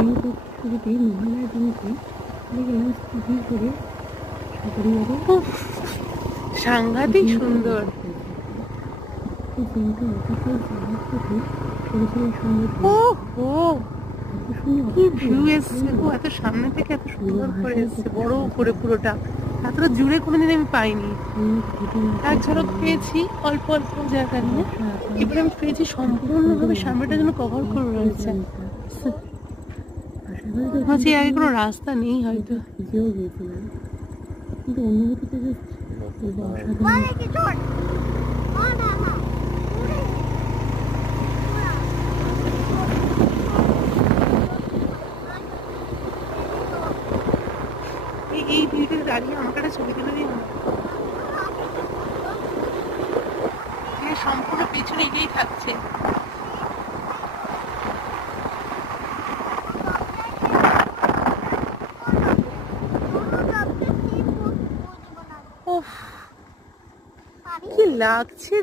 শুরুতেই মহালয়ার দিনকে গেলাম স্কুটি করে সাংঘাতিক সুন্দর। কি ভিউ এসছে গো, এত সামনে থেকে এত সুন্দর করে এসছে, বড় করে পুরোটা। এতটা জুড়ে কোনোদিন আমি পাইনি। এক ঝলক পেয়েছি অল্প অল্প জায়গা নিয়ে, এবার আমি পেয়েছি সম্পূর্ণভাবে সামনেটা যেন কভার করে রয়েছে। ভাবছি আগে কোনো রাস্তা নেই হয়তো। কিন্তু অনুভূতিটা এই ভিউতে দাঁড়িয়ে আমাকে একটা ছবি তুলে দিন। সম্পূর্ণ পেছনে এটাই থাকছে। কি লাগছে,